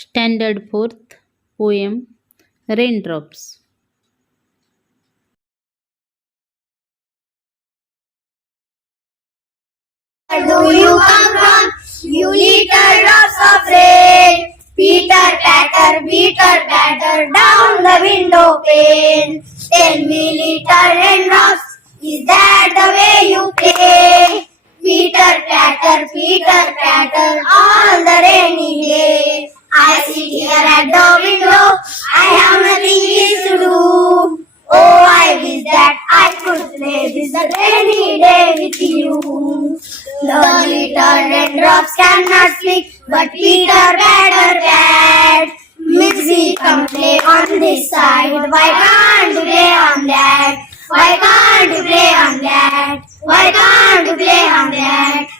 Standard 4th poem Raindrops. Where do you come from, you little drops of rain? Peter patter, down the window pane. Tell me, little raindrops, is that the way you play? Peter patter, on the rainy day. I sit here at the window, I have nothing else to do. Oh, I wish that I could play this rainy day with you. The little raindrops cannot speak, but Peter better can. Missy, come play on this side. Why can't you play on that? Why can't you play on that? Why can't you play on that?